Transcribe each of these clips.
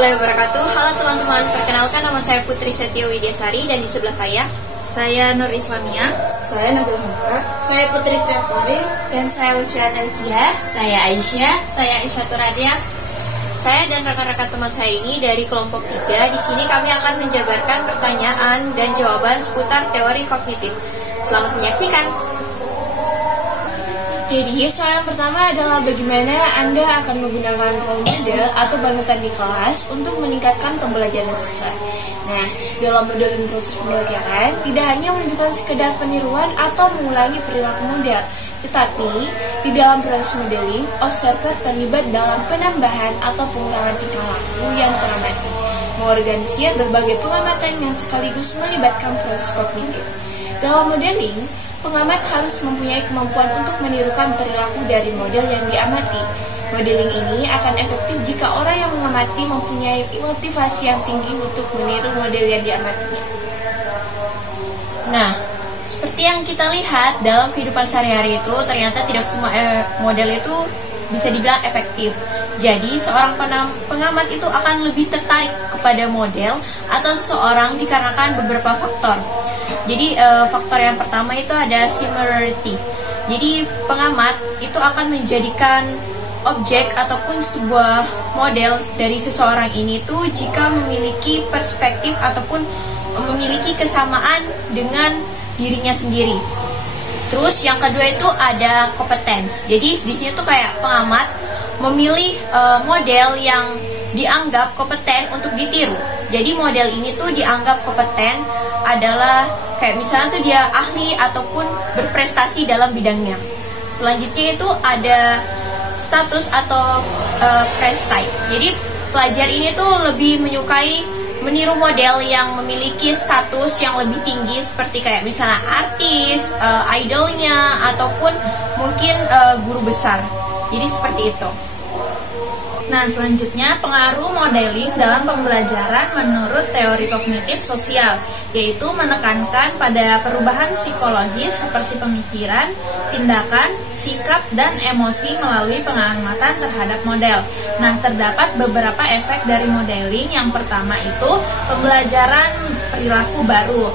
warahmatullahi wabarakatuh. Halo teman-teman, perkenalkan nama saya Putri Setio Widyasari dan di sebelah saya Nur Islamia, saya Nabil Hamka, saya Putri Setiapsari, dan saya Usya Telvia, saya Aisyah, saya Aisyah Turadia. Saya dan rekan-rekan teman saya ini dari kelompok 3. Di sini kami akan menjabarkan pertanyaan dan jawaban seputar teori kognitif. Selamat menyaksikan. Jadi, soal yang pertama adalah bagaimana Anda akan menggunakan role model atau panutan di kelas untuk meningkatkan pembelajaran siswa. Nah, dalam modeling proses pembelajaran, tidak hanya menunjukkan sekedar peniruan atau mengulangi perilaku model, tetapi di dalam proses modeling, observer terlibat dalam penambahan atau pengulangan tingkah laku yang teramati, mengorganisir berbagai pengamatan yang sekaligus melibatkan proses kognitif. Dalam modeling, pengamat harus mempunyai kemampuan untuk menirukan perilaku dari model yang diamati. Modeling ini akan efektif jika orang yang mengamati mempunyai motivasi yang tinggi untuk meniru model yang diamatinya. Nah, seperti yang kita lihat dalam kehidupan sehari-hari itu, ternyata tidak semua model itu bisa dibilang efektif. Jadi, seorang pengamat itu akan lebih tertarik kepada model atau seseorang dikarenakan beberapa faktor. Jadi faktor yang pertama itu ada similarity. Jadi pengamat itu akan menjadikan objek ataupun sebuah model dari seseorang ini tuh jika memiliki perspektif ataupun memiliki kesamaan dengan dirinya sendiri. Terus yang kedua itu ada competence. Jadi di sini tuh kayak pengamat memilih model yang dianggap kompeten untuk ditiru. Jadi model ini tuh dianggap kompeten adalah kayak misalnya tuh dia ahli ataupun berprestasi dalam bidangnya. Selanjutnya itu ada status atau praise type. Jadi pelajar ini tuh lebih menyukai meniru model yang memiliki status yang lebih tinggi seperti kayak misalnya artis, idolnya ataupun mungkin guru besar. Jadi seperti itu. Nah, selanjutnya pengaruh modeling dalam pembelajaran menurut teori kognitif sosial, yaitu menekankan pada perubahan psikologis seperti pemikiran, tindakan, sikap, dan emosi melalui pengamatan terhadap model. Nah, terdapat beberapa efek dari modeling. Yang pertama itu pembelajaran perilaku baru,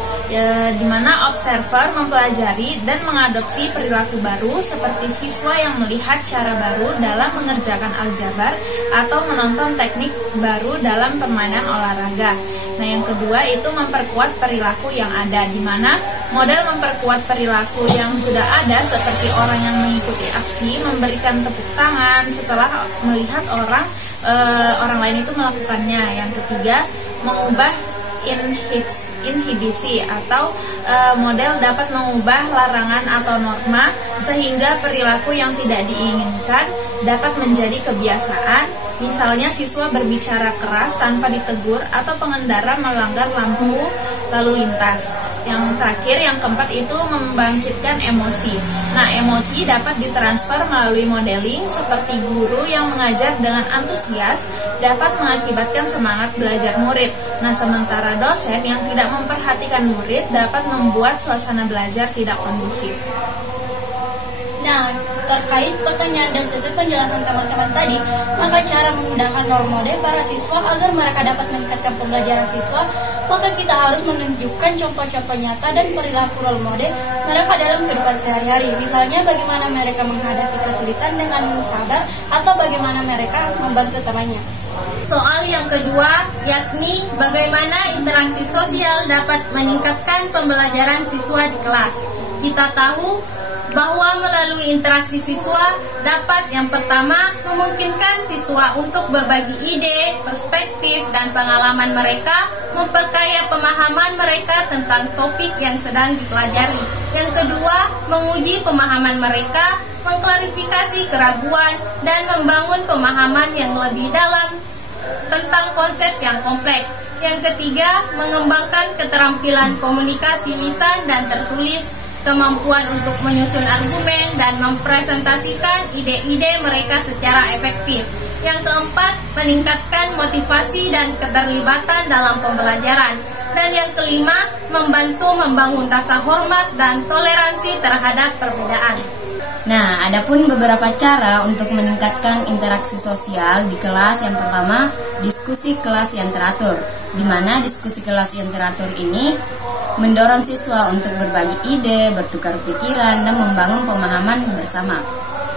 di mana observer mempelajari dan mengadopsi perilaku baru seperti siswa yang melihat cara baru dalam mengerjakan aljabar atau menonton teknik baru dalam permainan olahraga. Nah, yang kedua itu memperkuat perilaku yang ada, di mana model memperkuat perilaku yang sudah ada seperti orang yang mengikuti aksi, memberikan tepuk tangan setelah melihat orang lain itu melakukannya. Yang ketiga, mengubah inhibisi atau model dapat mengubah larangan atau norma sehingga perilaku yang tidak diinginkan dapat menjadi kebiasaan. Misalnya siswa berbicara keras tanpa ditegur atau pengendara melanggar lampu lalu lintas. Yang terakhir, yang keempat itu membangkitkan emosi. Nah, emosi dapat ditransfer melalui modeling seperti guru yang mengajar dengan antusias dapat mengakibatkan semangat belajar murid. Nah, sementara dosen yang tidak memperhatikan murid dapat membuat suasana belajar tidak kondusif. Nah, terkait pertanyaan dan sesuai penjelasan teman-teman tadi, maka cara menggunakan role model para siswa agar mereka dapat meningkatkan pembelajaran siswa, maka kita harus menunjukkan contoh-contoh nyata dan perilaku role model mereka dalam kehidupan sehari-hari. Misalnya bagaimana mereka menghadapi kesulitan dengan sabar atau bagaimana mereka membantu temannya. Soal yang kedua, yakni bagaimana interaksi sosial dapat meningkatkan pembelajaran siswa di kelas. Kita tahu bahwa melalui interaksi siswa dapat yang pertama memungkinkan siswa untuk berbagi ide, perspektif, dan pengalaman mereka, memperkaya pemahaman mereka tentang topik yang sedang dipelajari. Yang kedua, menguji pemahaman mereka, mengklarifikasi keraguan, dan membangun pemahaman yang lebih dalam tentang konsep yang kompleks. Yang ketiga, mengembangkan keterampilan komunikasi lisan dan tertulis, kemampuan untuk menyusun argumen dan mempresentasikan ide-ide mereka secara efektif. Yang keempat, meningkatkan motivasi dan keterlibatan dalam pembelajaran. Dan yang kelima, membantu membangun rasa hormat dan toleransi terhadap perbedaan. Nah, adapun beberapa cara untuk meningkatkan interaksi sosial di kelas. Yang pertama, diskusi kelas yang teratur, di mana diskusi kelas yang teratur ini mendorong siswa untuk berbagi ide, bertukar pikiran, dan membangun pemahaman bersama.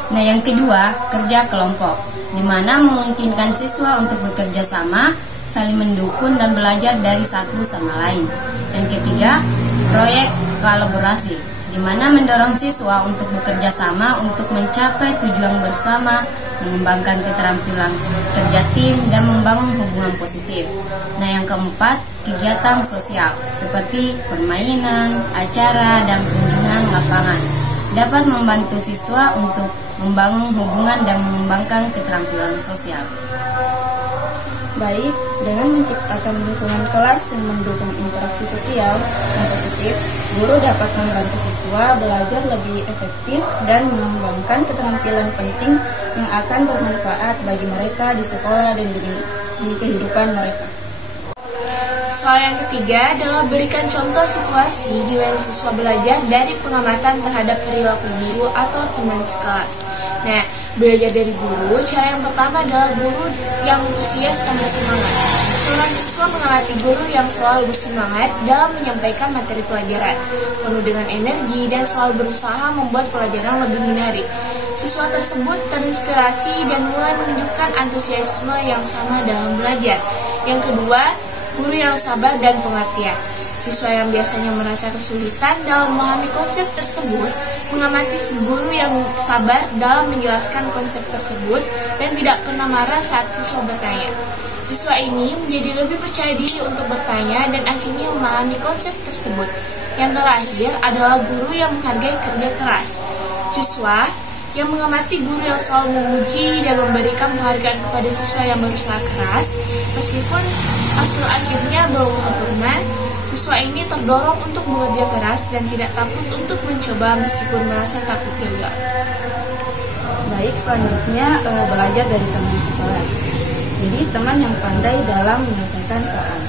Nah, yang kedua, kerja kelompok, di mana memungkinkan siswa untuk bekerja sama, saling mendukung dan belajar dari satu sama lain. Yang ketiga, proyek kolaborasi, di mana mendorong siswa untuk bekerja sama untuk mencapai tujuan bersama, mengembangkan keterampilan kerja tim, dan membangun hubungan positif. Nah, yang keempat, kegiatan sosial seperti permainan, acara, dan kunjungan lapangan dapat membantu siswa untuk membangun hubungan dan mengembangkan keterampilan sosial. Baik, dengan menciptakan lingkungan kelas yang mendukung interaksi sosial yang positif, guru dapat membantu siswa belajar lebih efektif dan mengembangkan keterampilan penting yang akan bermanfaat bagi mereka di sekolah dan di kehidupan mereka. Soal yang ketiga adalah berikan contoh situasi di mana siswa belajar dari pengamatan terhadap perilaku guru atau teman sekelas. Nah, belajar dari guru, cara yang pertama adalah guru yang antusias dan bersemangat. Seorang siswa mengamati guru yang selalu bersemangat dalam menyampaikan materi pelajaran, penuh dengan energi dan selalu berusaha membuat pelajaran lebih menarik. Siswa tersebut terinspirasi dan mulai menunjukkan antusiasme yang sama dalam belajar. Yang kedua, guru yang sabar dan pengertian. Siswa yang biasanya merasa kesulitan dalam memahami konsep tersebut, mengamati si guru yang sabar dalam menjelaskan konsep tersebut dan tidak pernah marah saat siswa bertanya. Siswa ini menjadi lebih percaya diri untuk bertanya dan akhirnya memahami konsep tersebut. Yang terakhir adalah guru yang menghargai kerja keras. Siswa yang mengamati guru yang selalu memuji dan memberikan penghargaan kepada siswa yang berusaha keras, meskipun hasil akhirnya belum sempurna, siswa ini terdorong untuk bekerja keras dan tidak takut untuk mencoba meskipun merasa takut gagal. Baik, selanjutnya belajar dari teman sekelas. Jadi, teman yang pandai dalam menyelesaikan soal.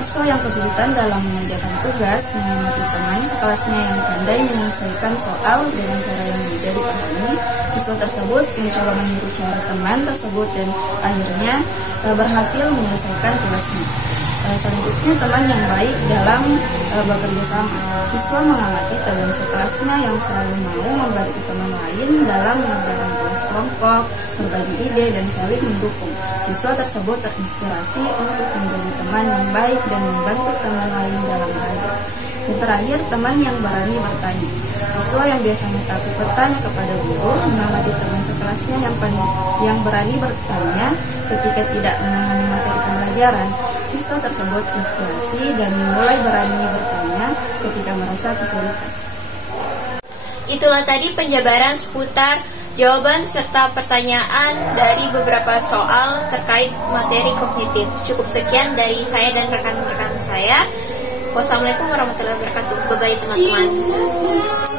Siswa yang kesulitan dalam mengerjakan tugas mengamati teman sekelasnya yang pandai menyelesaikan soal dengan cara yang mudah dipahami. Siswa tersebut mencoba meniru cara teman tersebut dan akhirnya berhasil menyelesaikan tugasnya. Selanjutnya, teman yang baik dalam bekerja sama. Siswa mengamati teman sekelasnya yang selalu mau membantu teman lain dalam mengerjakan tugas kelompok, berbagi ide, dan saling mendukung. Siswa tersebut terinspirasi untuk menjadi teman yang baik dan membantu teman lain dalam belajar. Yang terakhir, teman yang berani bertanya. Siswa yang biasanya takut bertanya kepada guru mengamati teman sekelasnya yang berani bertanya ketika tidak memahami materi pembelajaran. Siswa tersebut terinspirasi dan mulai berani bertanya ketika merasa kesulitan. Itulah tadi penjabaran seputar jawaban serta pertanyaan dari beberapa soal terkait materi kognitif. Cukup sekian dari saya dan rekan-rekan saya. Wassalamualaikum warahmatullahi wabarakatuh. Bye-bye teman-teman.